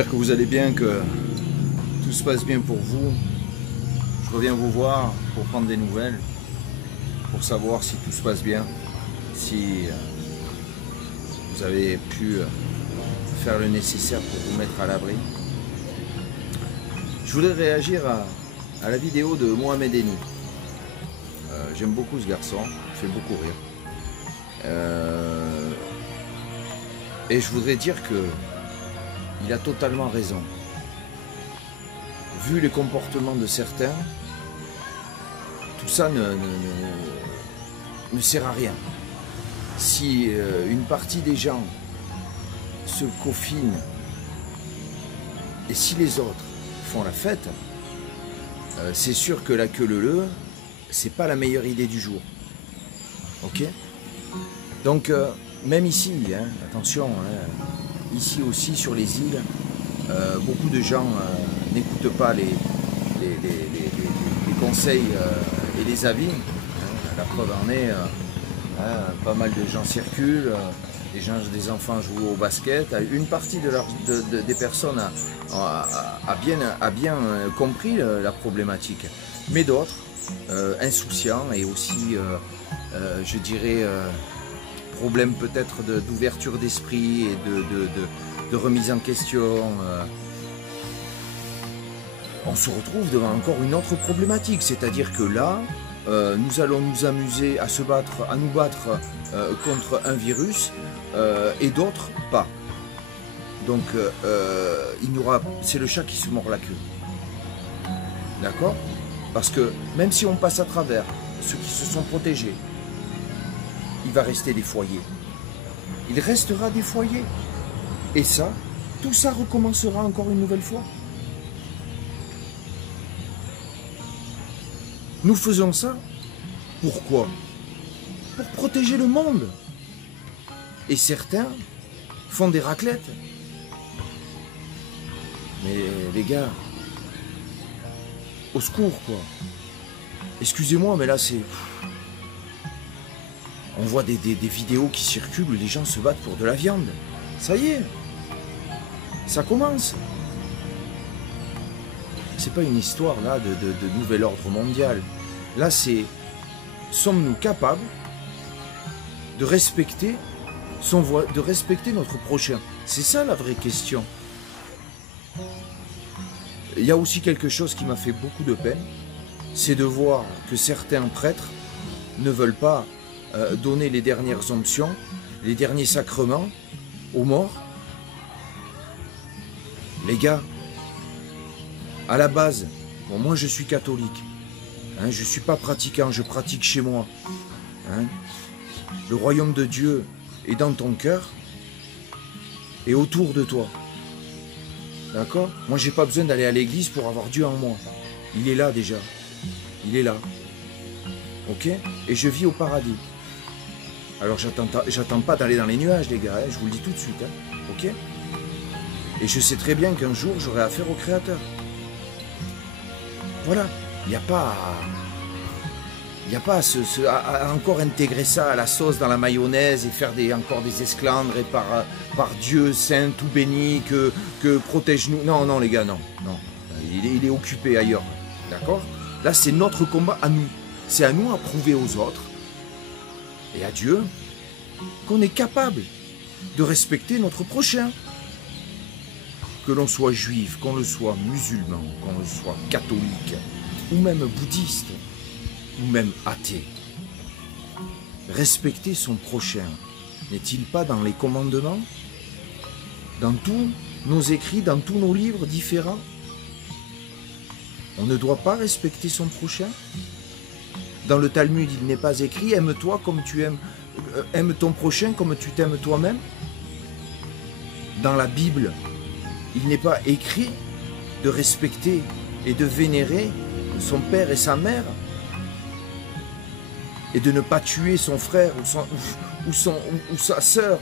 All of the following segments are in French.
J'espère que vous allez bien, que tout se passe bien pour vous. Je reviens vous voir pour prendre des nouvelles, pour savoir si tout se passe bien, si vous avez pu faire le nécessaire pour vous mettre à l'abri. Je voudrais réagir à la vidéo de Mohamed Eni. J'aime beaucoup ce garçon, il fait beaucoup rire. Et je voudrais dire que il a totalement raison. Vu les comportements de certains, tout ça ne sert à rien. Si une partie des gens se confinent et si les autres font la fête, c'est sûr que la queue leu, c'est pas la meilleure idée du jour. Ok? Donc même ici, hein, attention, hein, ici aussi sur les îles, beaucoup de gens n'écoutent pas les conseils et les avis. Hein, la preuve en est, pas mal de gens circulent, des enfants jouent au basket. Une partie des personnes a bien compris la problématique, mais d'autres, insouciants et aussi, je dirais, problème peut-être d'ouverture d'esprit et de remise en question. On se retrouve devant encore une autre problématique, c'est-à-dire que là, nous allons nous amuser à nous battre contre un virus et d'autres pas. Donc, c'est le chat qui se mord la queue. D'accord? Parce que même si on passe à travers ceux qui se sont protégés, il va rester des foyers. Il restera des foyers. Et ça, tout ça recommencera encore une nouvelle fois. Nous faisons ça. Pourquoi? Pour protéger le monde. Et certains font des raclettes. Mais les gars, au secours quoi. Excusez-moi, mais là c'est... On voit des vidéos qui circulent où les gens se battent pour de la viande. Ça y est, ça commence. C'est pas une histoire là de nouvel ordre mondial. Là c'est, sommes-nous capables de respecter notre prochain? C'est ça la vraie question. Il y a aussi quelque chose qui m'a fait beaucoup de peine, c'est de voir que certains prêtres ne veulent pas donner les dernières onctions, les derniers sacrements aux morts. Les gars, à la base, bon, moi je suis catholique, hein, je ne suis pas pratiquant, je pratique chez moi. Hein. Le royaume de Dieu est dans ton cœur et autour de toi. D'accord? Moi j'ai pas besoin d'aller à l'église pour avoir Dieu en moi. Il est là déjà. Il est là. Ok? Et je vis au paradis. Alors j'attends pas d'aller dans les nuages les gars, hein, je vous le dis tout de suite. Hein, ok? Et je sais très bien qu'un jour j'aurai affaire au Créateur. Voilà. Il n'y a pas à encore intégrer ça à la sauce dans la mayonnaise et faire encore des esclandres et par Dieu saint tout béni que protège-nous. Non, non les gars, non. Il est occupé ailleurs. D'accord? Là c'est notre combat à nous. C'est à nous à prouver aux autres et à Dieu qu'on est capable de respecter notre prochain. Que l'on soit juif, qu'on le soit musulman, qu'on le soit catholique, ou même bouddhiste, ou même athée. Respecter son prochain, n'est-il pas dans les commandements? Dans tous nos écrits, dans tous nos livres différents? On ne doit pas respecter son prochain? Dans le Talmud, il n'est pas écrit « Aime-toi comme tu aimes, aime ton prochain comme tu t'aimes toi-même » Dans la Bible, il n'est pas écrit de respecter et de vénérer son père et sa mère et de ne pas tuer son frère ou sa sœur.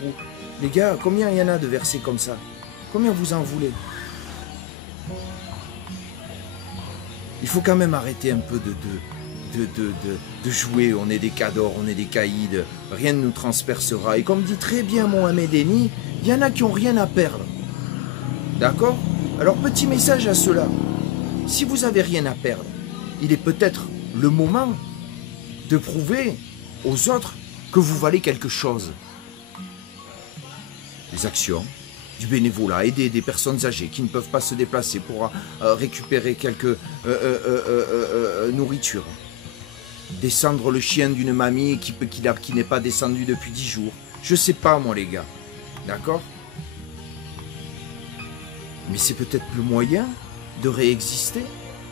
Les gars, combien il y en a de versets comme ça? Combien vous en voulez? Il faut quand même arrêter un peu de jouer, on est des cadors, on est des caïds, rien ne nous transpercera. Et comme dit très bien Mohamed Eni, il y en a qui n'ont rien à perdre. D'accord? Alors petit message à ceux-là, si vous n'avez rien à perdre, il est peut-être le moment de prouver aux autres que vous valez quelque chose. Des actions, du bénévolat, aider des personnes âgées qui ne peuvent pas se déplacer pour récupérer quelques nourritures. Descendre le chien d'une mamie qui n'est pas descendu depuis 10 jours. Je sais pas moi les gars, d'accord? Mais c'est peut-être le moyen de réexister,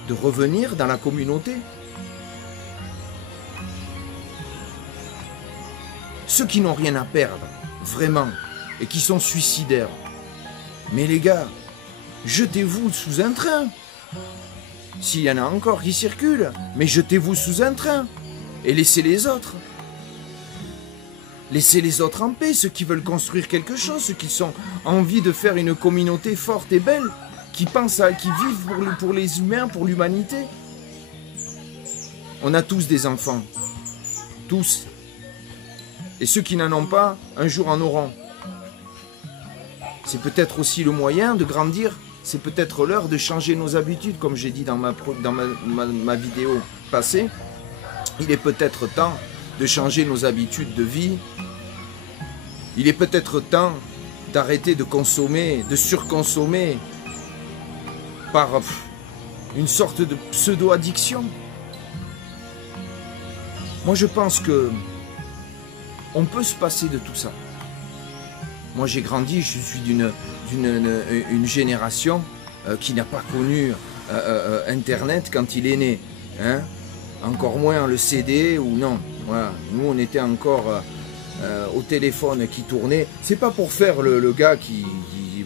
de revenir dans la communauté. Ceux qui n'ont rien à perdre, vraiment, et qui sont suicidaires. Mais les gars, jetez-vous sous un train. S'il y en a encore qui circulent, mais jetez-vous sous un train et laissez les autres. Laissez les autres en paix, ceux qui veulent construire quelque chose, ceux qui ont envie de faire une communauté forte et belle, qui vivent pour les humains, pour l'humanité. On a tous des enfants. Tous. Et ceux qui n'en ont pas, un jour en auront. C'est peut-être aussi le moyen de grandir. C'est peut-être l'heure de changer nos habitudes, comme j'ai dit dans ma vidéo passée. Il est peut-être temps de changer nos habitudes de vie. Il est peut-être temps d'arrêter de consommer, de surconsommer par une sorte de pseudo-addiction. Moi, je pense que on peut se passer de tout ça. Moi, j'ai grandi, je suis d'une génération qui n'a pas connu Internet quand il est né. Hein? Encore moins le CD ou non. Voilà. Nous, on était encore au téléphone qui tournait. C'est pas pour faire le gars qui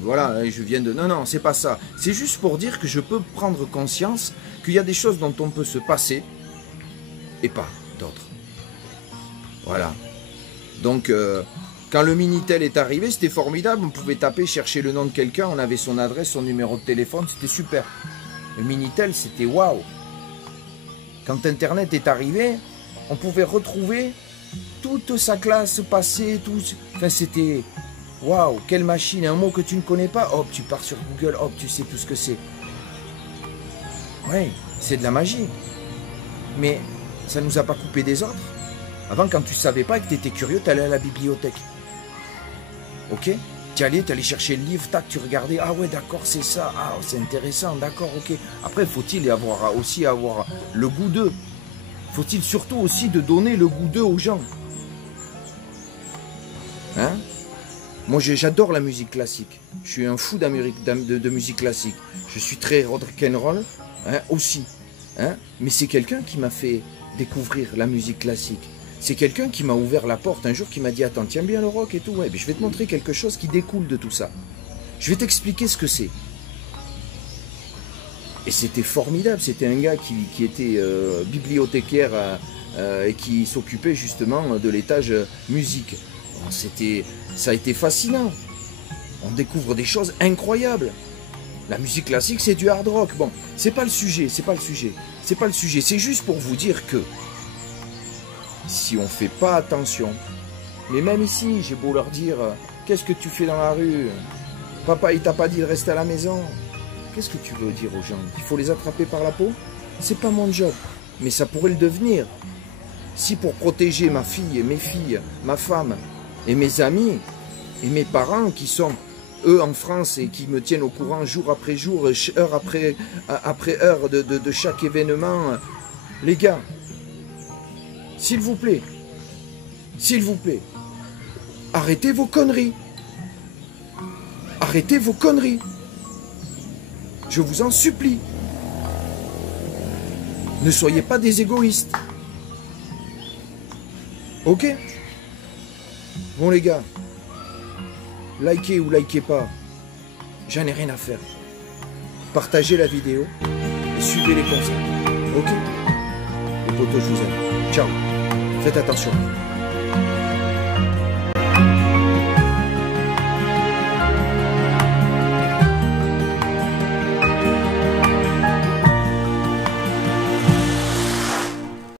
voilà, je viens de... Non, non, c'est pas ça. C'est juste pour dire que je peux prendre conscience qu'il y a des choses dont on peut se passer et pas d'autres. Voilà. Donc, quand le Minitel est arrivé, c'était formidable. On pouvait taper, chercher le nom de quelqu'un, on avait son adresse, son numéro de téléphone, c'était super. Le Minitel, c'était waouh. Quand Internet est arrivé, on pouvait retrouver toute sa classe passée, tout... Enfin, c'était... Waouh, quelle machine, un mot que tu ne connais pas, hop, tu pars sur Google, hop, tu sais tout ce que c'est. Oui, c'est de la magie. Mais ça ne nous a pas coupé des autres. Avant, quand tu ne savais pas et que tu étais curieux, tu allais à la bibliothèque. Ok? Tu allais chercher le livre, tac, tu regardais, ah ouais, d'accord, c'est ça, ah, c'est intéressant, d'accord, ok. Après, faut-il aussi avoir le goût d'eux? Faut-il surtout aussi de donner le goût d'eux aux gens? Hein? Moi, j'adore la musique classique. Je suis un fou de musique classique. Je suis très rock'n'roll, hein, aussi. Hein? Mais c'est quelqu'un qui m'a fait découvrir la musique classique. C'est quelqu'un qui m'a ouvert la porte un jour, qui m'a dit « Attends, tiens bien le rock et tout, ouais, mais je vais te montrer quelque chose qui découle de tout ça. Je vais t'expliquer ce que c'est. » Et c'était formidable. C'était un gars qui était bibliothécaire et qui s'occupait justement de l'étage musique. Ça a été fascinant. On découvre des choses incroyables. La musique classique, c'est du hard rock. Bon, c'est pas le sujet, c'est pas le sujet. C'est pas le sujet, c'est juste pour vous dire que si on fait pas attention, mais même ici, j'ai beau leur dire, qu'est-ce que tu fais dans la rue? Papa, il t'a pas dit de rester à la maison. Qu'est-ce que tu veux dire aux gens? Il faut les attraper par la peau? C'est pas mon job, mais ça pourrait le devenir. Si pour protéger ma fille, mes filles, ma femme et mes amis et mes parents qui sont eux en France et qui me tiennent au courant jour après jour, heure après heure de chaque événement, les gars, s'il vous plaît, arrêtez vos conneries. Arrêtez vos conneries. Je vous en supplie. Ne soyez pas des égoïstes. Ok? Bon les gars, likez ou likez pas, j'en ai rien à faire. Partagez la vidéo et suivez les conseils. Ok? Les potos, je vous aime. Ciao. Faites attention.